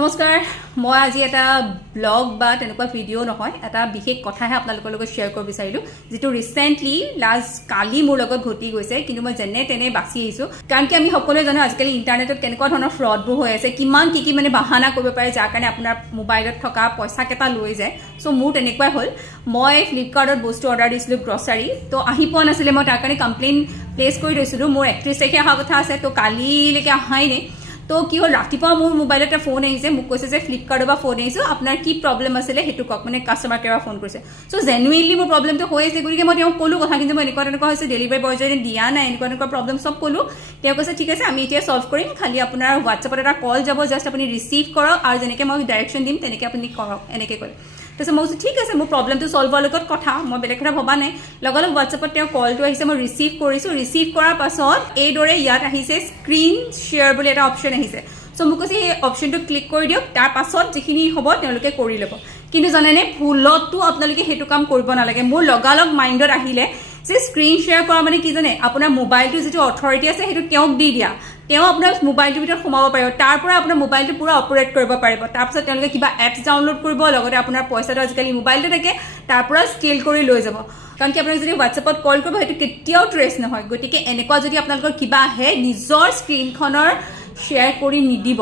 নমস্কাৰ মই আজি এটা ব্লগ বা তেনেকুৱা ভিডিও নহয় এটা বিশেষ কথাহে আপোনালোকৰ লগত শেয়াৰ কৰিব বিচাৰিলো যেটো ৰিসেন্টলি লাষ্ট কালি মোৰ লগত ঘটি গৈছে কিন্তু মই জেনে তেনে বাছি আহিছো কাৰণ কি আমি সকলোৱে জানো আজিকালি ইন্টাৰনেটত কেনেকুৱা ধৰণৰ ফ্ৰড বোৰ হৈ আছে কিমান কি মানে বাহানা কৰিব পাৰে যাৰ কাৰণে আপোনাৰ মোবাইলত থকা পইচা কেটা লৈ যায় সো মোৰ তেনেকুৱাই হল মই ফ্লিপকাৰ্টত বস্তু অৰ্ডাৰ দিছিলো গ্ৰসাৰী তো আহি পোৱা নাছিলে মই তাৰ কাৰণে কমপ্লেইন প্লেস কৰি দিছিলো মোৰ 31 তাৰিখে অহা কথা আছে তো কালি লৈকে আহাই নাই তো কি হল ৰাতিপা মোৰ মোবাইলতে ফোন আহিছে মোক কৈছে যে ফ্লিপকাৰ্টৰ বা ফোন আহিছে আপোনাৰ কি প্ৰবলেম আছিলে হেতু কক মানে কাস্টমাৰ কেয়াৰ ফোন কৰিছে সো জেনুইনলি মোৰ প্ৰবলেমটো হৈ আছে গুৰিকে মই তেওঁ কলো কথা কিন্তু মই এনেকুৱা হৈছে ডেলিভাৰী বয় জনে দিয়া নাই এনেকুৱা প্ৰবলেম সব কলো তেওঁ কৈছে ঠিক আছে আমি এতিয়া সলভ কৰিম খালি আপোনাৰ WhatsAppত এটা কল যাব জাস্ট আপুনি ৰিসিভ কৰক আৰু যেনেকৈ মই ডাইৰেকচন দিম তেনেকৈ আপুনি কৰক এনেকৈ কয় তো মই ঠিক আছে মোৰ প্ৰবলেমটো সলভ হোৱাৰ লগত কথা মই বেলেগ কথা ভবা নাই লগৰ WhatsAppত তেওঁ কলটো আহিছে মই ৰিসিভ কৰিছো ৰিসিভ কৰাৰ পাছত এই দৰে ইয়াত আহিছে স্ক্ৰিন শেয়াৰ বুলি এটা অপচন আহিছে সো মোক কৈছে এই অপচনটো ক্লিক কৰি দিয়ক তাৰ পাছত যিখিনি হ'ব তেওঁলোকে কৰি ল'ব কিন্তু জানেনে ভুলতো আপোনালোকে হেতু কাম কৰিব নালাগে মোৰ লগালগ মাইন্ডত আহিলে যে স্ক্ৰিন শেয়াৰ কৰা মানে কি জানে আপোনাৰ মোবাইলটো যেটো অথৰিটি আছে হেতু তেওঁক দি দিয়া তেওঁ আপোনাৰ মোবাইলটোৰ ভিতৰত সোমাব পাৰিব তাৰ পৰা আপোনাৰ মোবাইলটো পুৰা অপাৰেট কৰিব পাৰিব তাৰ পিছত তেওঁলোকে কিবা এপছ ডাউনলোড কৰিব লগতে আপোনাৰ পইচাটো আজিকালি মোবাইলতে থাকে তাৰ পৰা স্টিল কৰি লৈ যাব কাৰণ কি আপোনাক যদি WhatsAppত কল কৰিব হেতু কেতিয়াও ট্ৰেছ নহয় গতিকে এনেকুৱা যদি আপোনালোকৰ কিবা আহে নিজৰ স্ক্ৰিনখনৰ শেয়াৰ কৰি নিদিব